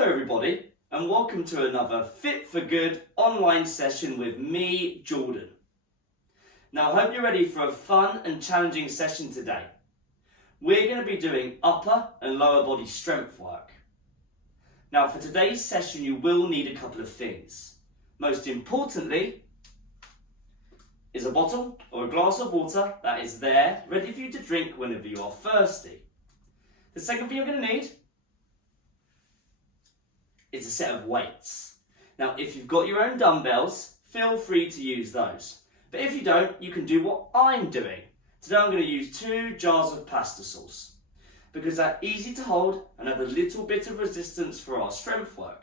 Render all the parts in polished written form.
Hello everybody and welcome to another Fit for Good online session with me, Jordan. Now I hope you're ready for a fun and challenging session today. We're going to be doing upper and lower body strength work. Now for today's session you will need a couple of things. Most importantly is a bottle or a glass of water that is there ready for you to drink whenever you are thirsty. The second thing you're going to need is a set of weights. Now if you've got your own dumbbells, feel free to use those. But if you don't, you can do what I'm doing. Today I'm going to use 2 jars of pasta sauce because they're easy to hold and have a little bit of resistance for our strength work.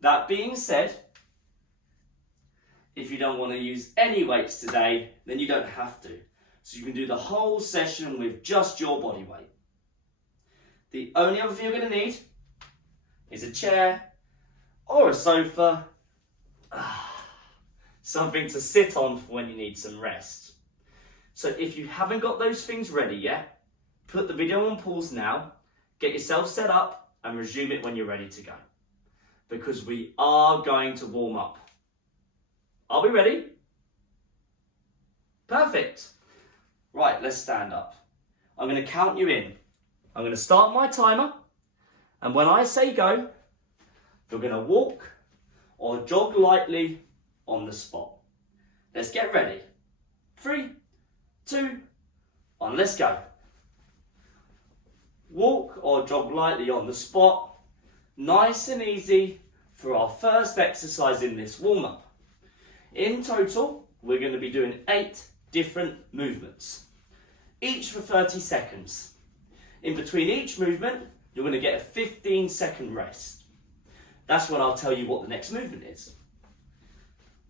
That being said, if you don't want to use any weights today, then you don't have to. So you can do the whole session with just your body weight. The only other thing you're going to need is a chair or a sofa, something to sit on for when you need some rest. So if you haven't got those things ready yet, put the video on pause now, get yourself set up and resume it when you're ready to go. Because we are going to warm up. Are we ready? Perfect. Right, let's stand up. I'm going to count you in. I'm going to start my timer. And when I say go, you're going to walk or jog lightly on the spot. Let's get ready. 3, 2, 1, let's go. Walk or jog lightly on the spot. Nice and easy for our first exercise in this warm-up. In total, we're going to be doing 8 different movements, each for 30 seconds. In between each movement, you're going to get a 15-second rest. That's when I'll tell you what the next movement is.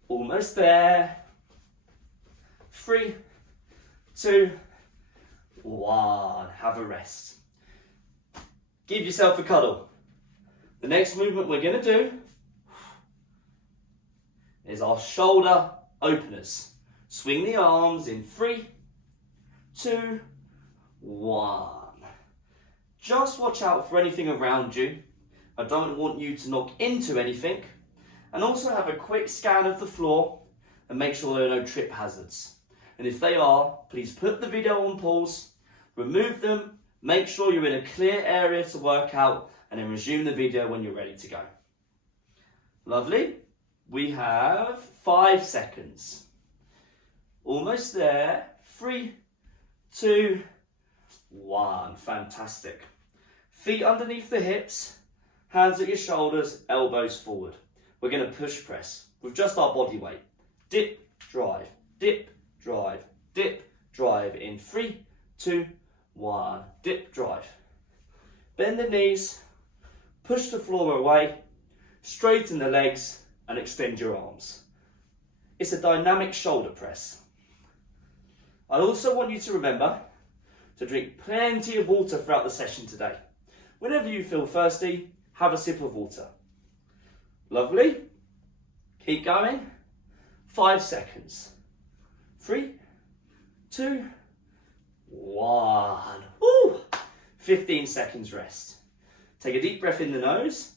Almost there. 3, 2, 1. Have a rest. Give yourself a cuddle. The next movement we're going to do is our shoulder openers. Swing the arms in 3, 2, 1. Just watch out for anything around you. I don't want you to knock into anything. And also have a quick scan of the floor and make sure there are no trip hazards. And if they are, please put the video on pause, remove them, make sure you're in a clear area to work out, and then resume the video when you're ready to go. Lovely. We have 5 seconds. Almost there. 3, 2, 1. Fantastic. Feet underneath the hips, hands at your shoulders, elbows forward. We're going to push press with just our body weight. Dip, drive, dip, drive, dip, drive in 3, 2, 1. Dip, drive. Bend the knees, push the floor away, straighten the legs and extend your arms. It's a dynamic shoulder press. I also want you to remember to drink plenty of water throughout the session today. Whenever you feel thirsty, have a sip of water. Lovely. Keep going. 5 seconds. 3, 2, 1. Woo! 15 seconds rest. Take a deep breath in the nose.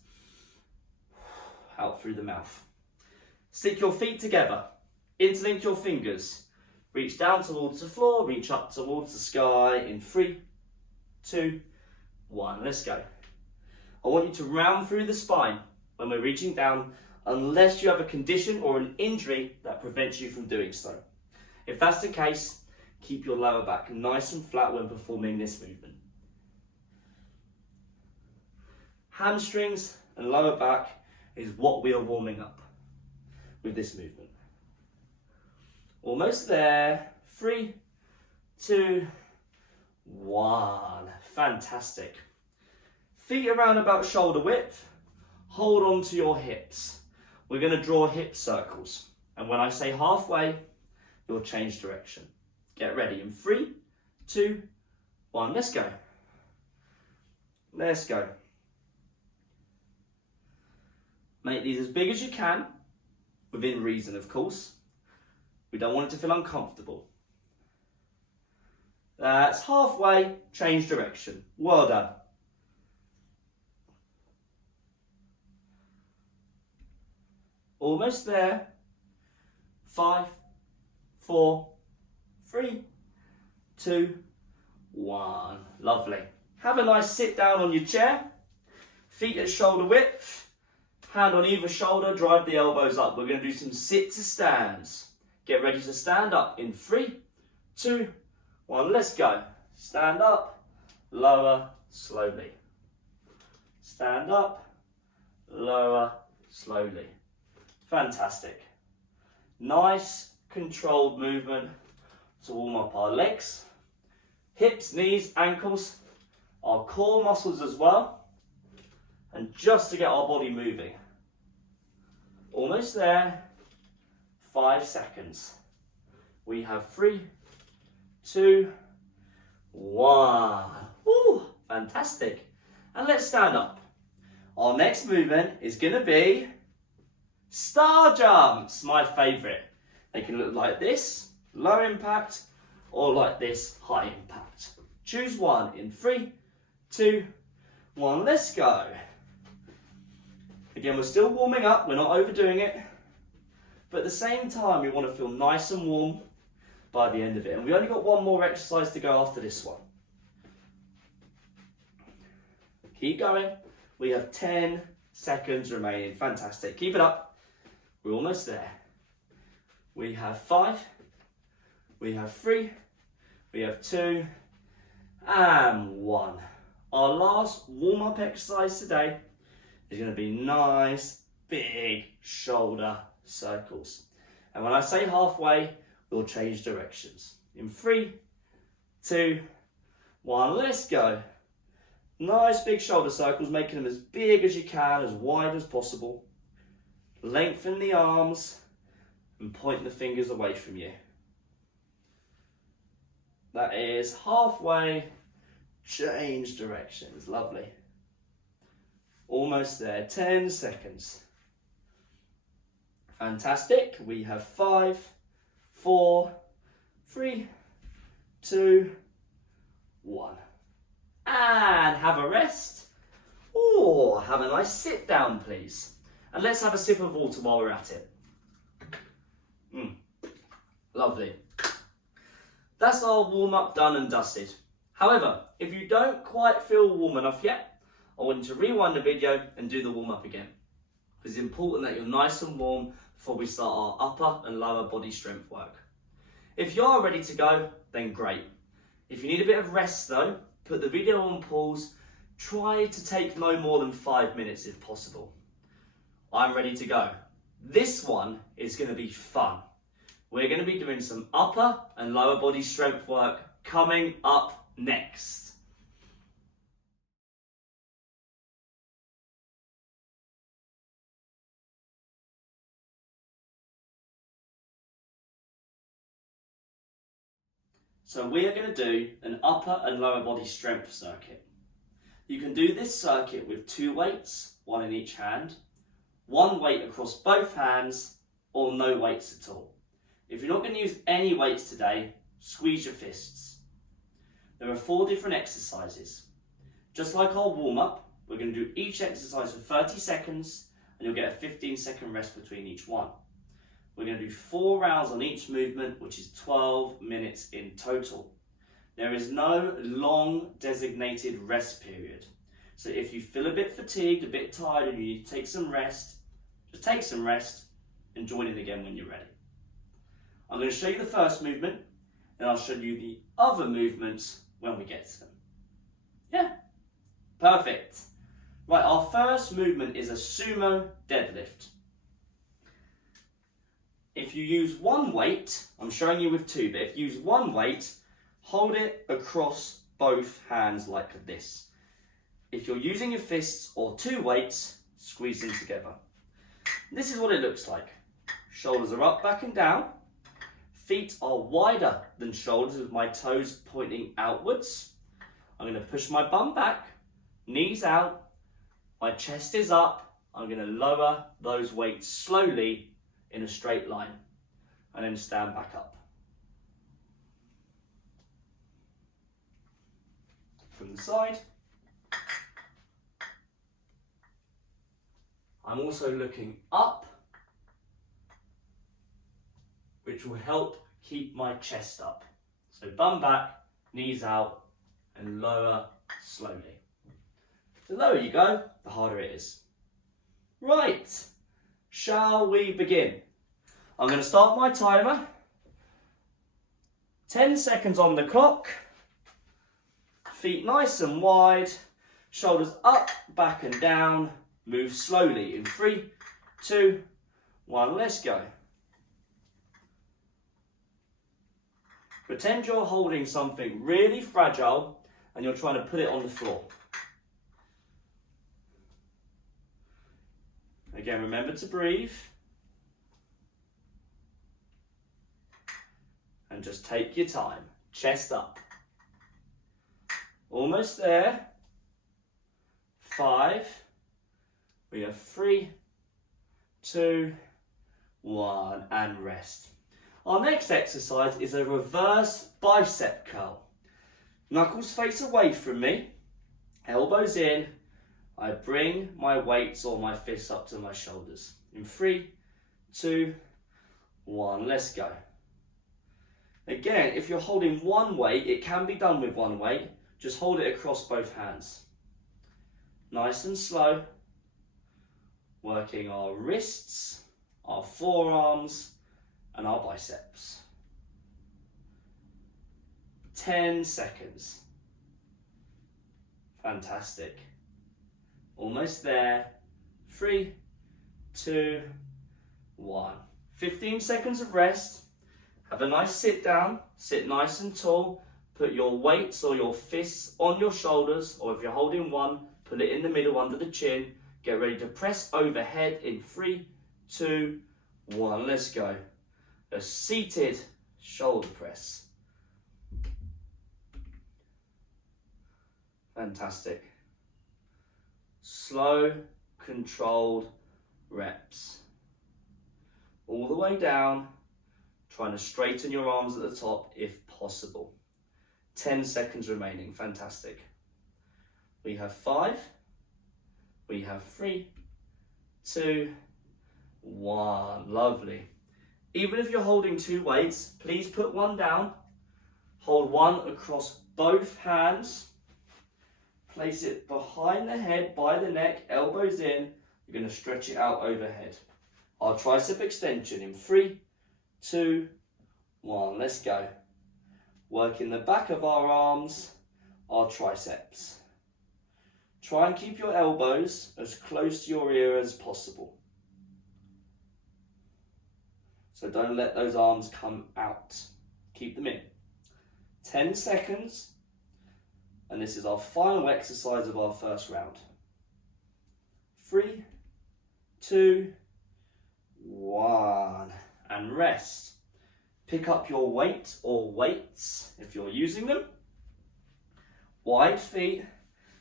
Out through the mouth. Stick your feet together. Interlink your fingers. Reach down towards the floor. Reach up towards the sky in 3, 2, 1. Let's go. I want you to round through the spine when we're reaching down, unless you have a condition or an injury that prevents you from doing so. If that's the case, keep your lower back nice and flat when performing this movement. Hamstrings and lower back is what we are warming up with this movement. Almost there. 3, 2, 1. Fantastic. Feet around about shoulder width. Hold on to your hips. We're going to draw hip circles. And when I say halfway, you'll change direction. Get ready in 3, 2, 1. Let's go. Let's go. Make these as big as you can, within reason of course. We don't want it to feel uncomfortable. That's halfway, change direction. Well done. Almost there. 5, 4, 3, 2, 1. Lovely. Have a nice sit down on your chair. Feet at shoulder width. Hand on either shoulder. Drive the elbows up. We're going to do some sit to stands. Get ready to stand up in 3, 2, 1. Let's go. Stand up. Lower. Slowly. Stand up. Lower. Slowly. Fantastic. Nice controlled movement to warm up our legs, hips, knees, ankles, our core muscles as well, and just to get our body moving. Almost there. 5 seconds. We have 3, 2, 1. Ooh, fantastic. And let's stand up. Our next movement is going to be star jumps, my favourite. They can look like this, low impact, or like this, high impact. Choose one in 3, 2, 1. Let's go. Again, we're still warming up. We're not overdoing it. But at the same time, we want to feel nice and warm by the end of it. And we only got one more exercise to go after this one. Keep going. We have 10 seconds remaining. Fantastic. Keep it up. We're almost there. We have 5. We have 3. We have 2. And 1. Our last warm-up exercise today is going to be nice, big shoulder circles. And when I say halfway, we'll change directions. In 3, 2, 1, let's go. Nice big shoulder circles, making them as big as you can, as wide as possible. Lengthen the arms and point the fingers away from you. That is halfway, change directions, lovely. Almost there, 10 seconds. Fantastic, we have 5, 4, 3, 2, 1. And have a rest. Or have a nice sit down, please. And let's have a sip of water while we're at it. Lovely. That's our warm up done and dusted. However, if you don't quite feel warm enough yet, I want you to rewind the video and do the warm up again. It's important that you're nice and warm before we start our upper and lower body strength work. If you are ready to go, then great. If you need a bit of rest though, put the video on pause. Try to take no more than 5 minutes if possible. I'm ready to go. This one is going to be fun. We're going to be doing some upper and lower body strength work coming up next. So we are going to do an upper and lower body strength circuit. You can do this circuit with 2 weights, 1 in each hand, 1 weight across both hands, or no weights at all. If you're not going to use any weights today, squeeze your fists. There are 4 different exercises. Just like our warm-up, we're going to do each exercise for 30 seconds, and you'll get a 15-second rest between each one. We're going to do 4 rounds on each movement, which is 12 minutes in total. There is no long designated rest period. So if you feel a bit fatigued, a bit tired, and you need to take some rest, just take some rest and join in again when you're ready. I'm going to show you the first movement, and I'll show you the other movements when we get to them. Yeah, perfect. Right, our first movement is a sumo deadlift. If you use 1 weight, I'm showing you with 2, but if you use 1 weight, hold it across both hands like this. If you're using your fists or 2 weights, squeeze them together. This is what it looks like. Shoulders are up, back and down. Feet are wider than shoulders with my toes pointing outwards. I'm going to push my bum back, knees out, my chest is up. I'm going to lower those weights slowly in a straight line and then stand back up. From the side. I'm also looking up which will help keep my chest up. So bum back, knees out, and lower slowly. The lower you go, the harder it is. Right, shall we begin? I'm going to start my timer. 10 seconds on the clock. Feet nice and wide. Shoulders up, back and down. Move slowly in 3, 2, 1. Let's go. Pretend you're holding something really fragile and you're trying to put it on the floor. Again, remember to breathe. And just take your time. Chest up. Almost there. 5. We have 3, 2, 1, and rest. Our next exercise is a reverse bicep curl. Knuckles face away from me, elbows in. I bring my weights or my fists up to my shoulders. In 3, 2, 1, let's go. Again, if you're holding one weight, it can be done with one weight. Just hold it across both hands. Nice and slow. Working our wrists, our forearms, and our biceps. 10 seconds. Fantastic. Almost there. 3, 2, 1. 15 seconds of rest. Have a nice sit down. Sit nice and tall. Put your weights or your fists on your shoulders, or if you're holding one, put it in the middle under the chin. Get ready to press overhead in 3, 2, 1. Let's go. A seated shoulder press. Fantastic. Slow, controlled reps. All the way down, trying to straighten your arms at the top if possible. 10 seconds remaining. Fantastic. We have 5. We have 3, 2, 1. Lovely. Even if you're holding 2 weights, please put one down. Hold one across both hands. Place it behind the head, by the neck, elbows in. You're going to stretch it out overhead. Our tricep extension in 3, 2, 1. Let's go. Working the back of our arms, our triceps. Try and keep your elbows as close to your ear as possible. So don't let those arms come out. Keep them in. 10 seconds. And this is our final exercise of our first round. 3, 2, 1. And rest. Pick up your weight or weights if you're using them. Wide feet.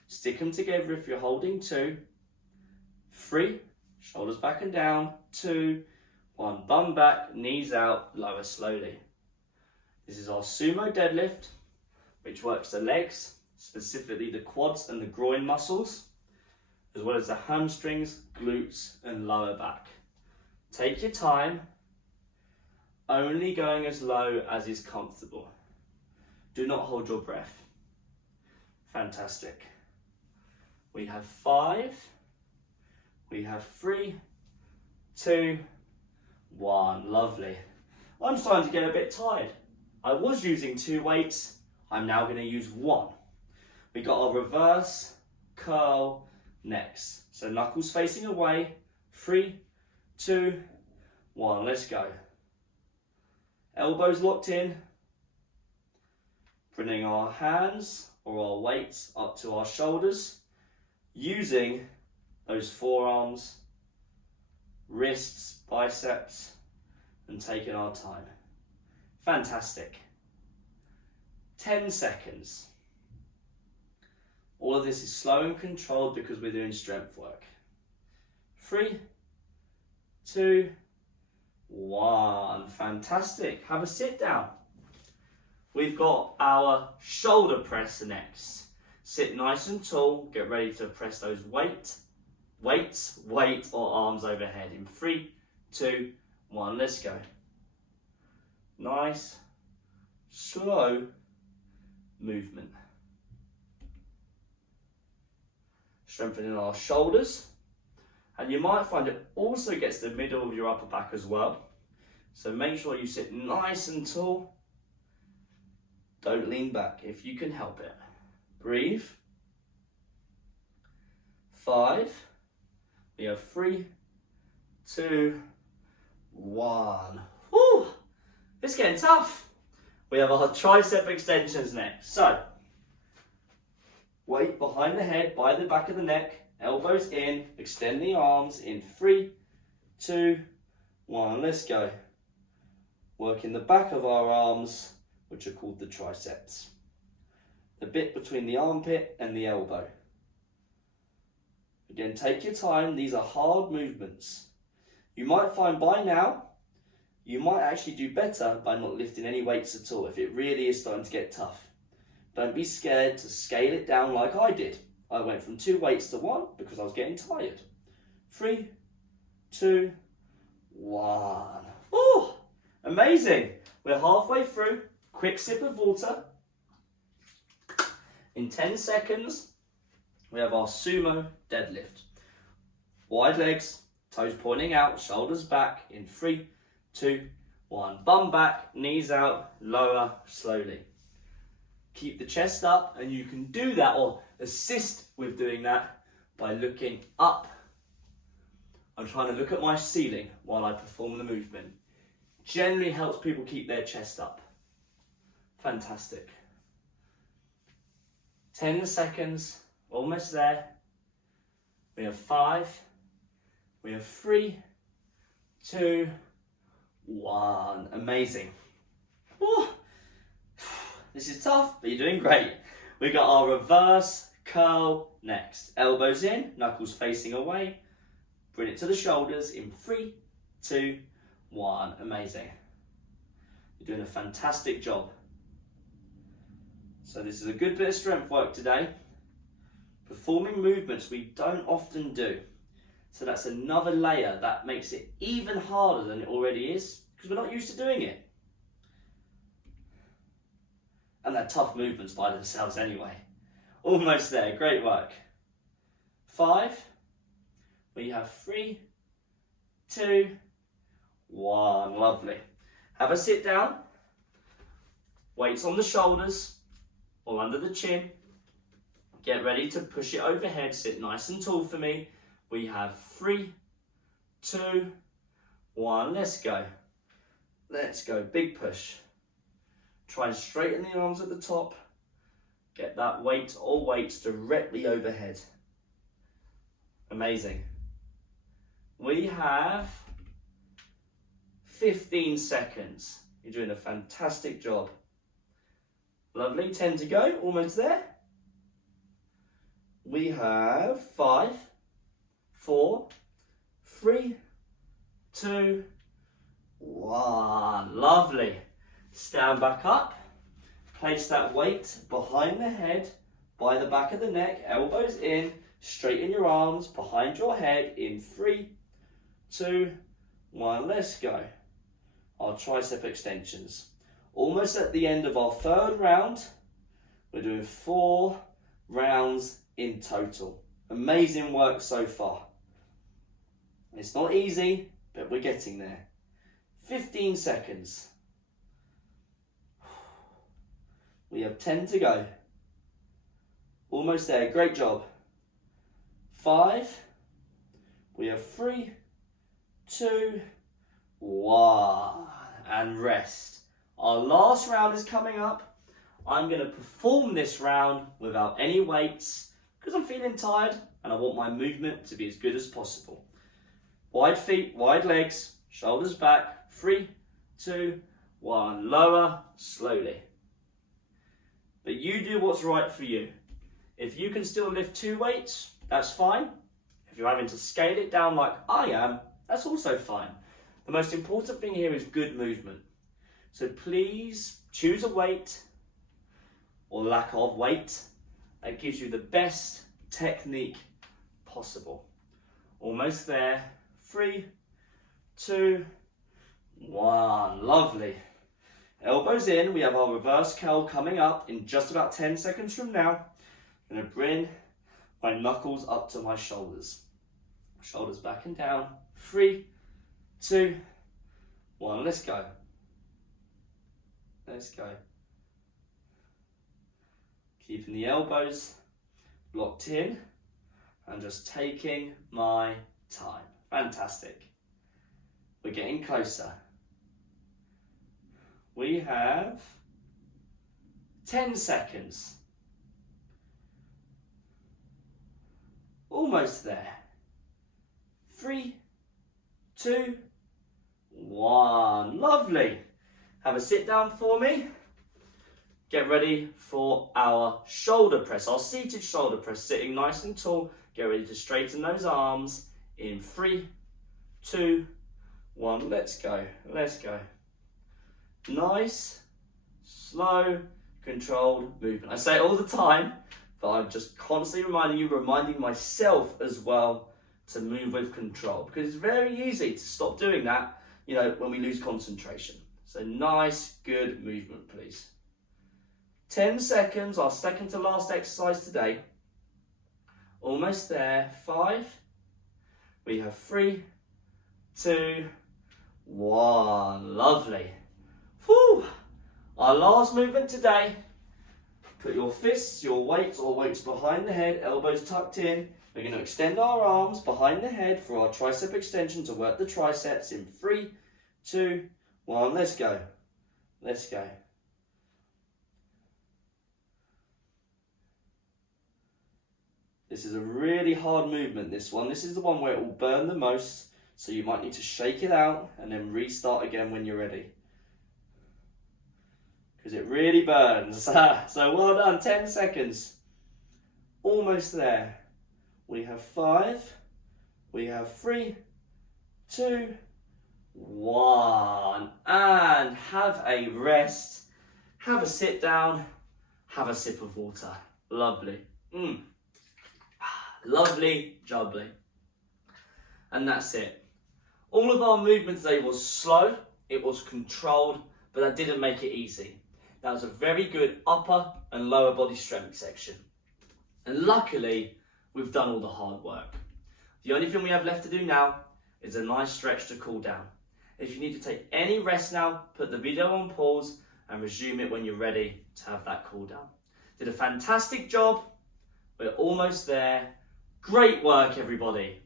Stick them together if you're holding 2. 3. Shoulders back and down. 2. 1. Bum back, knees out, lower slowly. This is our sumo deadlift, which works the legs, specifically the quads and the groin muscles, as well as the hamstrings, glutes, and lower back. Take your time, only going as low as is comfortable. Do not hold your breath. Fantastic. We have 5, we have 3, 2, 1. Lovely. I'm starting to get a bit tired. I was using 2 weights. I'm now going to use 1. We got our reverse curl next. So knuckles facing away. 3, 2, 1. Let's go. Elbows locked in. Bringing our hands or our weights up to our shoulders. Using those forearms, wrists, biceps, and taking our time. Fantastic. 10 seconds. All of this is slow and controlled because we're doing strength work. 3, 2, 1. Fantastic. Have a sit down. We've got our shoulder press next. Sit nice and tall. Get ready to press those weight or arms overhead in 3, 2, 1. Let's go. Nice, slow movement. Strengthening our shoulders. And you might find it also gets the middle of your upper back as well. So make sure you sit nice and tall. Don't lean back if you can help it. Breathe. 5. We have 3, 2, 1. Woo! It's getting tough. We have our tricep extensions next. So, weight behind the head, by the back of the neck, elbows in, extend the arms in 3, 2, 1. Let's go. Working the back of our arms, which are called the triceps. The bit between the armpit and the elbow. Again, take your time. These are hard movements. You might find by now, you might actually do better by not lifting any weights at all if it really is starting to get tough. Don't be scared to scale it down like I did. I went from 2 weights to 1 because I was getting tired. 3, 2, 1. Oh, amazing. We're halfway through. Quick sip of water. In 10 seconds, we have our sumo deadlift. Wide legs, toes pointing out, shoulders back in 3, 2, 1. Bum back, knees out, lower slowly. Keep the chest up, and you can do that or assist with doing that by looking up. I'm trying to look at my ceiling while I perform the movement. Generally helps people keep their chest up. Fantastic. 10 seconds, almost there. We have 5, we have 3, 2, 1. Amazing. Woo. This is tough, but you're doing great. We got our reverse curl next. Elbows in, knuckles facing away. Bring it to the shoulders in 3, 2, 1. Amazing. You're doing a fantastic job. So this is a good bit of strength work today. Performing movements we don't often do. So that's another layer that makes it even harder than it already is because we're not used to doing it. And they're tough movements by themselves anyway. Almost there, great work. 5, we have 3, 2, 1, lovely. Have a sit down, weights on the shoulders or under the chin. Get ready to push it overhead, sit nice and tall for me. We have 3, 2, 1, let's go. Let's go, big push. Try and straighten the arms at the top. Get that weight or weights directly overhead. Amazing. We have 15 seconds. You're doing a fantastic job. Lovely, 10 to go, almost there. We have 5, 4, 3, 2, 1. Lovely. Stand back up. Place that weight behind the head, by the back of the neck, elbows in. Straighten your arms behind your head in 3, 2, 1. Let's go. Our tricep extensions. Almost at the end of our 3rd round. We're doing 4 rounds in total. Amazing work so far. It's not easy, but we're getting there. 15 seconds. We have 10 to go. Almost there, great job. 5, we have 3, 2, 1, and rest. Our last round is coming up. I'm going to perform this round without any weights because I'm feeling tired and I want my movement to be as good as possible. Wide feet, wide legs, shoulders back, 3, 2, 1, lower, slowly. But you do what's right for you. If you can still lift 2 weights, that's fine. If you're having to scale it down like I am, that's also fine. The most important thing here is good movement. So please choose a weight or lack of weight that gives you the best technique possible. Almost there. 3, 2, 1. Lovely. Elbows in, we have our reverse curl coming up in just about 10 seconds from now. I'm going to bring my knuckles up to my shoulders. Shoulders back and down. 3, 2, 1. Let's go. Let's go. Keeping the elbows locked in and just taking my time. Fantastic. We're getting closer. We have 10 seconds. Almost there. 3, 2, 1. Lovely. Have a sit down for me. Get ready for our shoulder press, our seated shoulder press, sitting nice and tall. Get ready to straighten those arms in 3, 2, 1. Let's go. Let's go. Nice, slow, controlled movement. I say it all the time, but I'm just constantly reminding myself as well to move with control, because it's very easy to stop doing that, when we lose concentration. So nice, good movement, please. 10 seconds, our second to last exercise today. Almost there. 5. We have 3, 2, 1. Lovely. Whew. Our last movement today. Put your fists, your weights or weights behind the head, elbows tucked in. We're going to extend our arms behind the head for our tricep extension to work the triceps in 3, 2, 1. Let's go. Let's go. This is a really hard movement, this one. This is the one where it will burn the most, so you might need to shake it out and then restart again when you're ready. Because it really burns. So well done, 10 seconds. Almost there. We have 5, we have 3, 2, 1. And have a rest, have a sit down, have a sip of water. Lovely. Lovely jubbly. And that's it. All of our movement today was slow, it was controlled, but that didn't make it easy. That was a very good upper and lower body strength section. And luckily, we've done all the hard work. The only thing we have left to do now is a nice stretch to cool down. If you need to take any rest now, put the video on pause and resume it when you're ready to have that cool down. Did a fantastic job. We're almost there. Great work, everybody.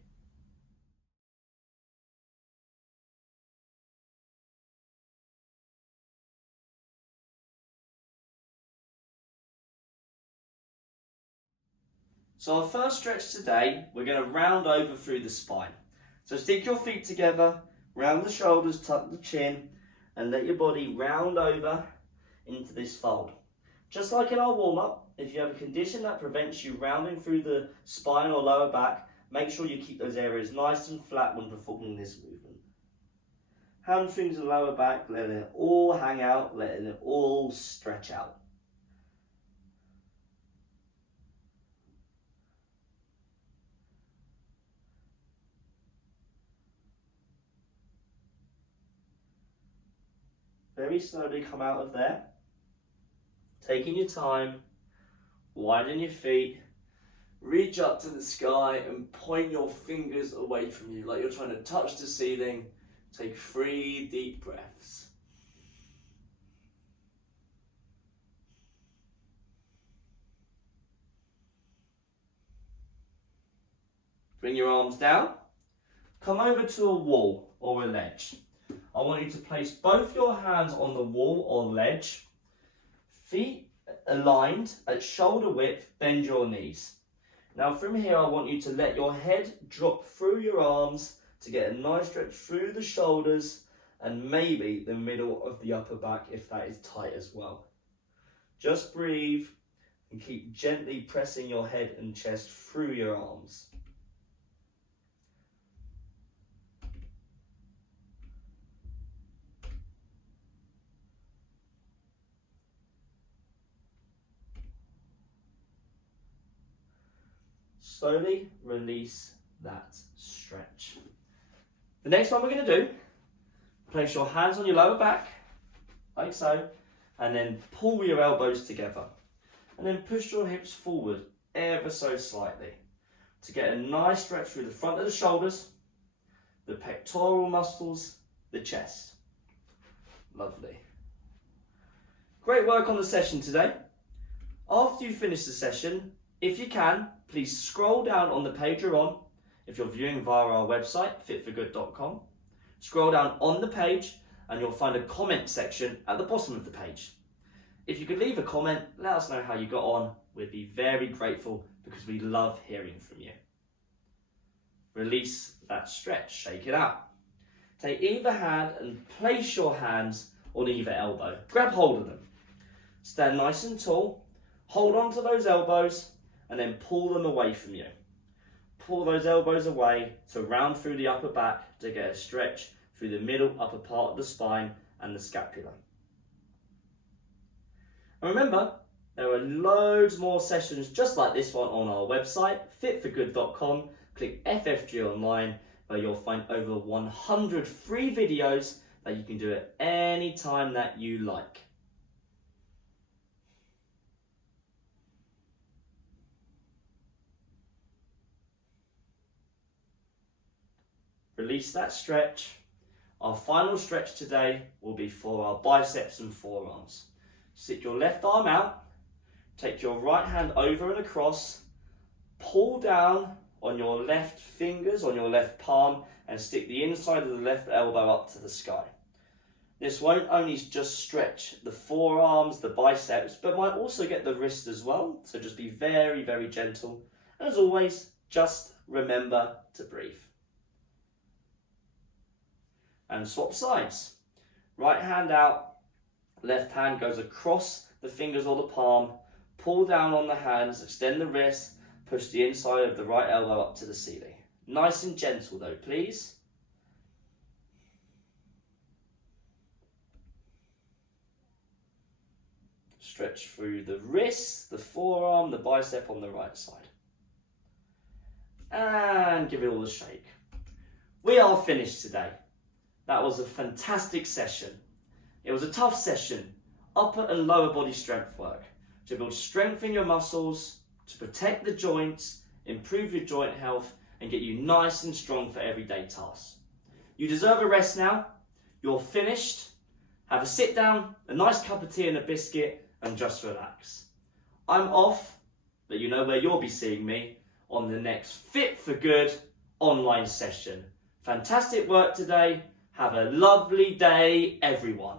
So our first stretch today, we're going to round over through the spine. So stick your feet together, round the shoulders, tuck the chin, and let your body round over into this fold. Just like in our warm-up, if you have a condition that prevents you rounding through the spine or lower back, make sure you keep those areas nice and flat when performing this movement. Hamstrings and lower back, letting it all hang out, letting it all stretch out. Very slowly come out of there. Taking your time, widen your feet, reach up to the sky and point your fingers away from you like you're trying to touch the ceiling. Take 3 deep breaths. Bring your arms down. Come over to a wall or a ledge. I want you to place both your hands on the wall or ledge. Feet aligned at shoulder width, bend your knees. Now from here I want you to let your head drop through your arms to get a nice stretch through the shoulders and maybe the middle of the upper back if that is tight as well. Just breathe and keep gently pressing your head and chest through your arms. Slowly release that stretch. The next one we're going to do, place your hands on your lower back, like so, and then pull your elbows together. And then push your hips forward ever so slightly to get a nice stretch through the front of the shoulders, the pectoral muscles, the chest. Lovely. Great work on the session today. After you finish the session, if you can, please scroll down on the page you're on. If you're viewing via our website, fitforgood.com, scroll down on the page and you'll find a comment section at the bottom of the page. If you could leave a comment, let us know how you got on. We'd be very grateful because we love hearing from you. Release that stretch, shake it out. Take either hand and place your hands on either elbow. Grab hold of them. Stand nice and tall, hold on to those elbows and then pull them away from you. Pull those elbows away to round through the upper back to get a stretch through the middle upper part of the spine and the scapula. And remember, there are loads more sessions just like this one on our website, fitforgood.com. Click FFG online, where you'll find over 100 free videos that you can do at any time that you like. Release that stretch. Our final stretch today will be for our biceps and forearms. Stick your left arm out, take your right hand over and across, pull down on your left fingers, on your left palm, and stick the inside of the left elbow up to the sky. This won't only just stretch the forearms, the biceps, but might also get the wrist as well, so just be very, very gentle. And as always, just remember to breathe. And swap sides. Right hand out, left hand goes across the fingers or the palm, pull down on the hands, extend the wrist, push the inside of the right elbow up to the ceiling. Nice and gentle though, please. Stretch through the wrist, the forearm, the bicep on the right side. And give it all a shake. We are finished today. That was a fantastic session. It was a tough session, upper and lower body strength work, to build strength in your muscles, to protect the joints, improve your joint health, and get you nice and strong for everyday tasks. You deserve a rest now. You're finished. Have a sit down, a nice cup of tea and a biscuit, and just relax. I'm off, but you know where you'll be seeing me on the next Fit for Good online session. Fantastic work today. Have a lovely day, everyone.